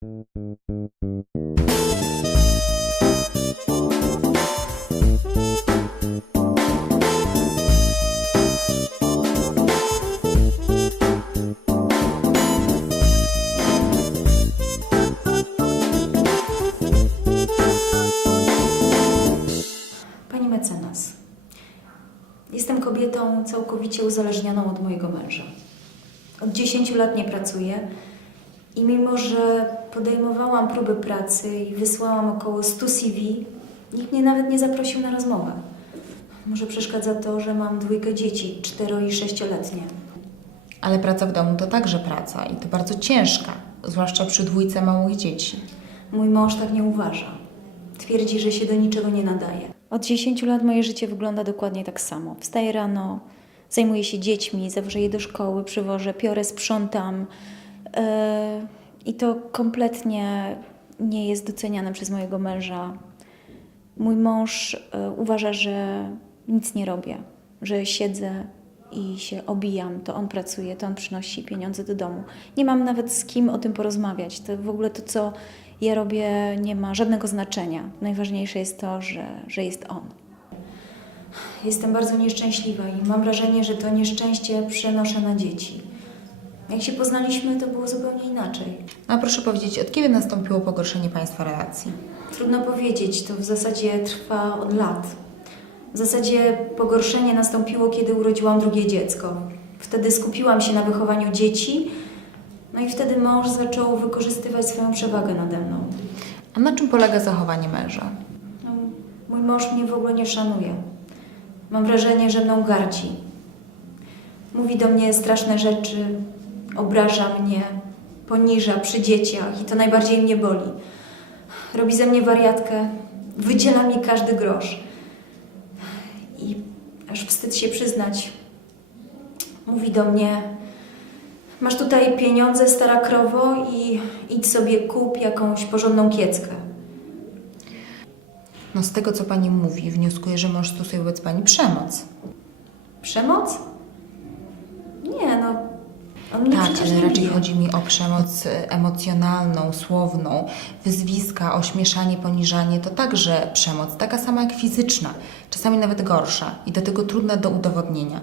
Pani mecenas, jestem kobietą całkowicie uzależnioną od mojego męża. Od 10 lat nie pracuję i mimo, że podejmowałam próby pracy i wysłałam około 100 CV, nikt mnie nawet nie zaprosił na rozmowę. Może przeszkadza to, że mam dwójkę dzieci, cztero i sześcioletnie. Ale praca w domu to także praca i to bardzo ciężka, zwłaszcza przy dwójce małych dzieci. Mój mąż tak nie uważa. Twierdzi, że się do niczego nie nadaje. Od 10 lat moje życie wygląda dokładnie tak samo. Wstaję rano, zajmuję się dziećmi, zawożę je do szkoły, przywożę, piorę, sprzątam. Yy, I to kompletnie nie jest doceniane przez mojego męża. Mój mąż yy, uważa, że nic nie robię, że siedzę i się obijam. To on pracuje, to on przynosi pieniądze do domu. Nie mam nawet z kim o tym porozmawiać. To w ogóle to, co ja robię, nie ma żadnego znaczenia. Najważniejsze jest to, że, że jest on. Jestem bardzo nieszczęśliwa i mam wrażenie, że to nieszczęście przenoszę na dzieci. Jak się poznaliśmy, to było zupełnie inaczej. No a proszę powiedzieć, od kiedy nastąpiło pogorszenie Państwa relacji? Trudno powiedzieć, to w zasadzie trwa od lat. W zasadzie pogorszenie nastąpiło, kiedy urodziłam drugie dziecko. Wtedy skupiłam się na wychowaniu dzieci, no i wtedy mąż zaczął wykorzystywać swoją przewagę nade mną. A na czym polega zachowanie męża? No, mój mąż mnie w ogóle nie szanuje. Mam wrażenie, że mną gardzi. Mówi do mnie straszne rzeczy, obraża mnie, poniża przy dzieciach i to najbardziej mnie boli. Robi ze mnie wariatkę, wydziela mi każdy grosz. I aż wstyd się przyznać, mówi do mnie: Masz tutaj pieniądze, stara krowo, i idź sobie kup jakąś porządną kieckę. No z tego, co Pani mówi, wnioskuję, że mąż stosuje wobec Pani przemoc. Przemoc? Tak, ale raczej chodzi mi o przemoc e, emocjonalną, słowną. Wyzwiska, ośmieszanie, poniżanie to także przemoc, taka sama jak fizyczna, czasami nawet gorsza i do tego trudna do udowodnienia.